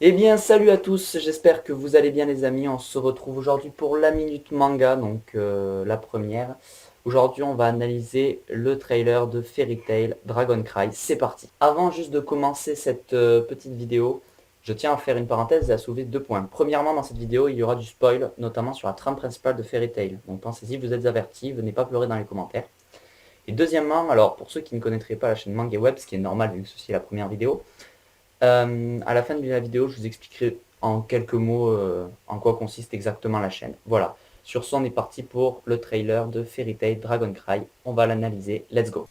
Eh bien, salut à tous, j'espère que vous allez bien les amis. On se retrouve aujourd'hui pour la Minute Manga, donc la première. Aujourd'hui, on va analyser le trailer de Fairy Tail Dragon Cry. C'est parti. Avant juste de commencer cette petite vidéo, je tiens à faire une parenthèse et à soulever deux points. Premièrement, dans cette vidéo, il y aura du spoil, notamment sur la trame principale de Fairy Tail. Donc pensez-y, vous êtes avertis, venez pas pleurer dans les commentaires. Et deuxièmement, alors pour ceux qui ne connaîtraient pas la chaîne Manga Web, ce qui est normal vu que ceci est la première vidéo, à la fin de la vidéo, je vous expliquerai en quelques mots en quoi consiste exactement la chaîne. Voilà. Sur ce, on est parti pour le trailer de Fairy Tail Dragon Cry. On va l'analyser. Let's go.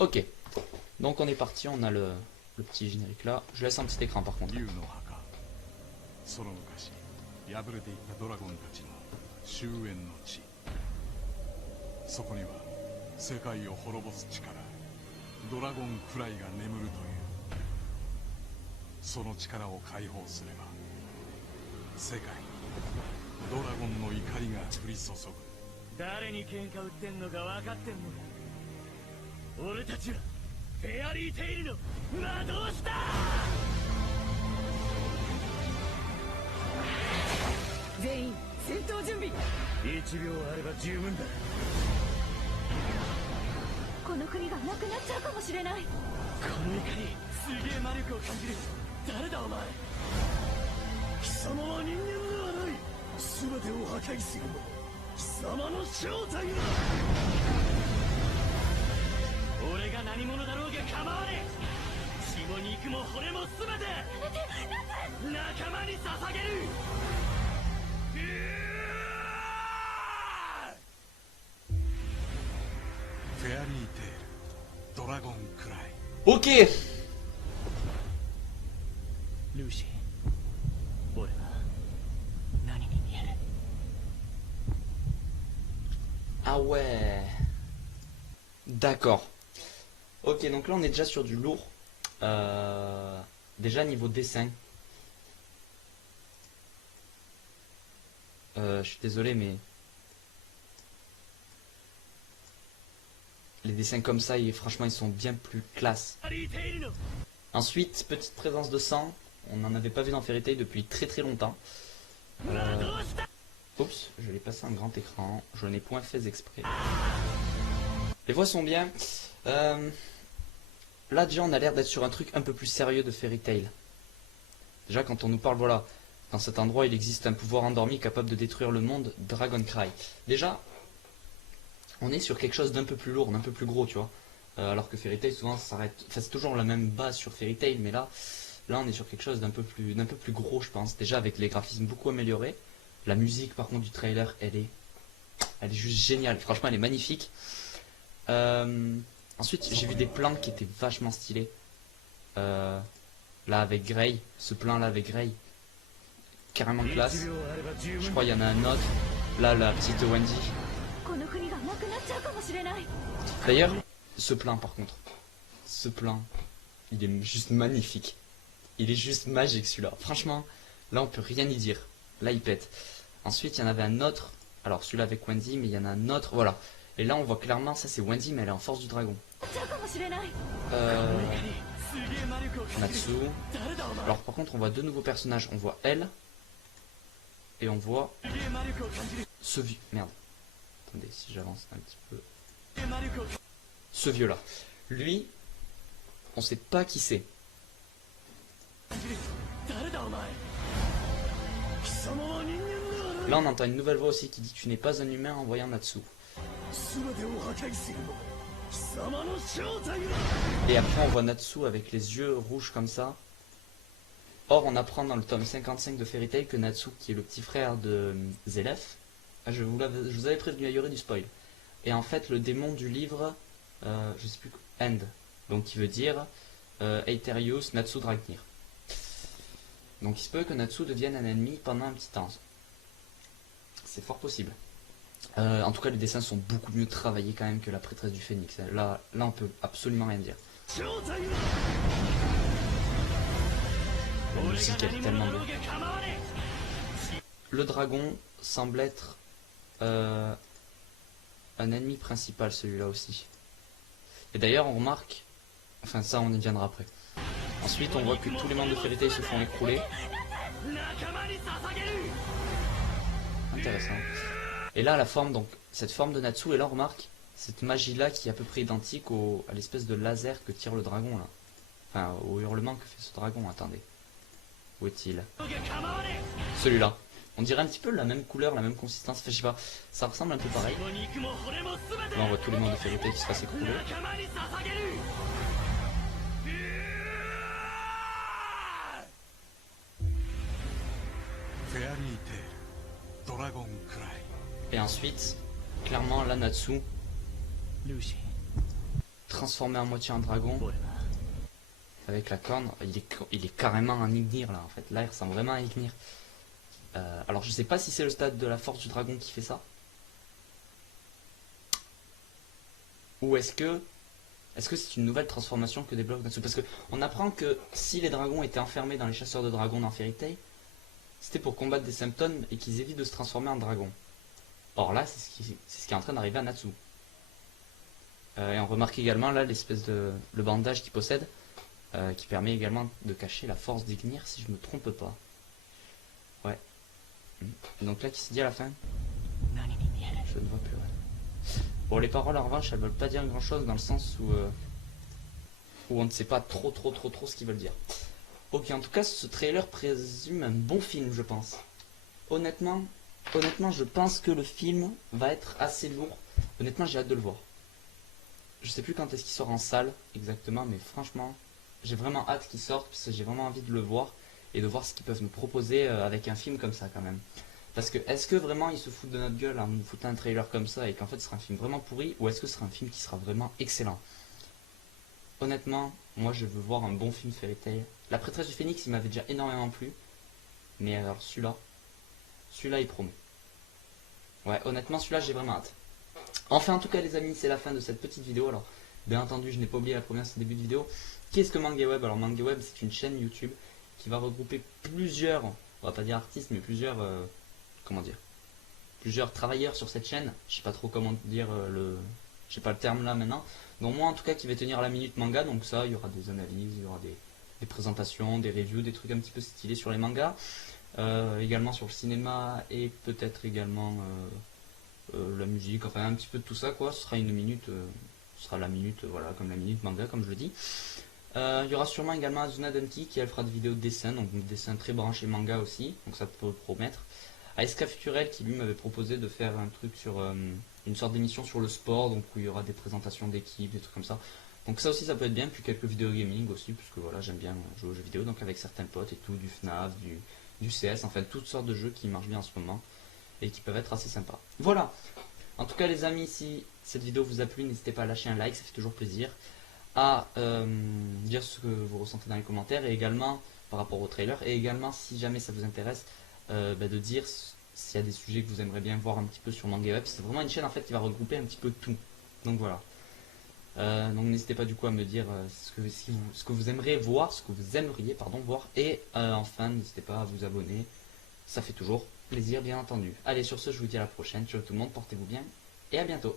Ok. Donc on est parti. On a le petit générique là. Je laisse un petit écran par contre. その昔敗れていったドラゴンたちの終焉の地、そこには世界を滅ぼす力ドラゴンクライが眠るという。その力を解放すれば世界にドラゴンの怒りが降り注ぐ。誰に喧嘩売ってんのか分かってんのか。俺たちはフェアリーテイルの魔導士だ。全員戦闘準備。1秒あれば十分だ。この国がなくなっちゃうかもしれない。この怒りすげえ魔力を感じる。誰だお前。貴様は人間ではない。全てを破壊するの貴様の正体だ。俺が何者だろうが構わねえ。血も肉も骨も全て仲間に捧げる。フェアリーテイルドラゴンクライ。 Ok. ルーシー、俺は何に見える。 Ah ouais. D'accord. Ok, donc là on est déjà sur du lourd. Déjà niveau dessin. Je suis désolé mais les dessins comme ça, franchement ils sont bien plus classe. Ensuite, petite présence de sang. On n'en avait pas vu dans Fairy Tail depuis très très longtemps. Oups, je l'ai passé en grand écran. Je n'ai point fait exprès. Les voix sont bien. Là déjà on a l'air d'être sur un truc un peu plus sérieux de Fairy Tail. Déjà quand on nous parle, voilà, dans cet endroit il existe un pouvoir endormi capable de détruire le monde, Dragon Cry. Déjà, on est sur quelque chose d'un peu plus lourd, d'un peu plus gros, tu vois. Alors que Fairy Tail souvent ça s'arrête, enfin c'est toujours la même base sur Fairy Tail, mais là on est sur quelque chose d'un peu plus gros je pense. Déjà avec les graphismes beaucoup améliorés. La musique par contre du trailer elle est juste géniale, franchement elle est magnifique. Ensuite j'ai vu des plans qui étaient vachement stylés. Là avec Grey, ce plan là avec Grey, carrément classe. Je crois qu'il y en a un autre. Là la petite Wendy. この国がなくなっちゃうかもしれない。 D'ailleurs, ce plan par contre, ce plan, il est juste magnifique. Il est juste magique celui-là. Franchement, là on peut rien y dire. Là il pète. Ensuite il y en avait un autre. Alors celui-là avec Wendy, mais il y en a un autre. Voilà. Et là on voit clairement, ça c'est Wendy, mais elle est en force du dragon. Natsu. Alors par contre on voit deux nouveaux personnages. On voit elle. Et on voit ce vieux. Merde. Attendez, si j'avance un petit peu. Ce vieux là. Lui, on sait pas qui c'est. Là on entend une nouvelle voix aussi qui dit tu n'es pas un humain en voyant Natsu. Et après on voit Natsu avec les yeux rouges comme ça. Or on apprend dans le tome 55 de Fairy Tail que Natsu, qui est le petit frère de Zélef, je vous avais prévenu, il y aurait du spoil. Et en fait le démon du livre, je sais plus, End, donc qui veut dire Aetherius Natsu Dragnir. Donc il se peut que Natsu devienne un ennemi pendant un petit temps. C'est fort possible. En tout cas les dessins sont beaucoup mieux travaillés quand même que la prêtresse du phénix. Là on peut absolument rien dire. La musique elle est tellement belle. Le dragon semble être un ennemi principal, celui-là aussi. Et d'ailleurs on remarque, enfin ça on y viendra après. Ensuite, on voit que tous les membres de Fairy Tail se font écrouler. 仲間に捧げる Intéressant. Et là, la forme, donc, cette forme de Natsu, et là, on remarque cette magie-là qui est à peu près identique à l'espèce de laser que tire le dragon, là. Enfin, au hurlement que fait ce dragon, attendez. Où est-il? 構わね Celui-là. On dirait un petit peu la même couleur, la même consistance, enfin, je sais pas, ça ressemble un peu え pareil. その肉も骨も全て Là, on voit tous les membres de Fairy Tail qui se fassent écrouler. 仲間に捧げる フェアリーテールドラゴンクライ Et ensuite, clairement, la Natsu, ルーシ transformée en moitié en dragon, ン俺は avec la corne, il est carrément un Ignir, là, en fait. Là, il ressemble vraiment à Ignir. Alors, je sais pas si c'est le stade de la force du dragon qui fait ça. Ou est-ce que c'est une nouvelle transformation que débloque Natsu? Parce que on apprend que si les dragons étaient enfermés dans les chasseurs de dragons dans Fairy Tail, c'était pour combattre des symptômes et qu'ils évitent de se transformer en dragon. Or là, c'est ce qui est en train d'arriver à Natsu. Et on remarque également là l'espèce de le bandage qu'il possède, qui permet également de cacher la force d'Ignir, si je me trompe pas. Ouais. Donc là, qui se dit à la fin? 何に見える Je ne vois plus rien. Bon, les paroles en revanche, elles veulent pas dire grand chose dans le sens où on ne sait pas trop ce qu'ils veulent dire. Ok, en tout cas, ce trailer présume un bon film, je pense. Honnêtement, je pense que le film va être assez lourd. Honnêtement, j'ai hâte de le voir. Je sais plus quand est-ce qu'il sort en salle exactement, mais franchement, j'ai vraiment hâte qu'il sorte parce que j'ai vraiment envie de le voir et de voir ce qu'ils peuvent me proposer avec un film comme ça quand même. Parce que est-ce que vraiment ils se foutent de notre gueule en nous foutant un trailer comme ça et qu'en fait ce sera un film vraiment pourri, ou est-ce que ce sera un film qui sera vraiment excellent? Honnêtement, moi je veux voir un bon film Fairy Tail. La prêtresse du Phénix il m'avait déjà énormément plu, mais alors celui-là il promet. Ouais, honnêtement celui-là j'ai vraiment hâte. Enfin en tout cas les amis, c'est la fin de cette petite vidéo. Alors bien entendu je n'ai pas oublié la première, c'est le début de vidéo. Qu'est-ce que MangaWeb? Alors MangaWeb c'est une chaîne YouTube qui va regrouper plusieurs, on va pas dire artistes, mais plusieurs, comment dire, plusieurs travailleurs sur cette chaîne. Je sais pas trop comment dire je sais pas le terme là maintenant. Donc moi en tout cas qui vais tenir la minute manga, donc ça il y aura des analyses, il y aura des présentations, des reviews, des trucs un petit peu stylés sur les mangas, également sur le cinéma et peut-être également la musique, enfin un petit peu de tout ça quoi. Ce sera une minute, ce sera la minute, voilà, comme la minute manga comme je le dis. Il y aura sûrement également Azuna Danti qui elle fera des vidéos de dessin, donc des dessins très branchés manga aussi, donc ça peut promettre. ASK Futurel qui lui m'avait proposé de faire un truc sur une sorte d'émission sur le sport, donc où il y aura des présentations d'équipes, des trucs comme ça. Donc ça aussi ça peut être bien, puis quelques vidéos gaming aussi, puisque voilà j'aime bien jouer aux jeux vidéo, donc avec certains potes et tout, du FNAF, du CS, enfin toutes sortes de jeux qui marchent bien en ce moment et qui peuvent être assez sympas. Voilà, en tout cas les amis, si cette vidéo vous a plu, n'hésitez pas à lâcher un like, ça fait toujours plaisir, à dire ce que vous ressentez dans les commentaires, et également par rapport au trailer, et également si jamais ça vous intéresse, de dire s'il y a des sujets que vous aimeriez bien voir un petit peu sur MangaWeb. C'est vraiment une chaîne en fait qui va regrouper un petit peu tout, donc voilà. Donc n'hésitez pas du coup à me dire ce que vous aimeriez voir, ce que vous aimeriez pardon voir, et enfin n'hésitez pas à vous abonner, ça fait toujours plaisir bien entendu. Allez, sur ce je vous dis à la prochaine, ciao tout le monde, portez-vous bien et à bientôt.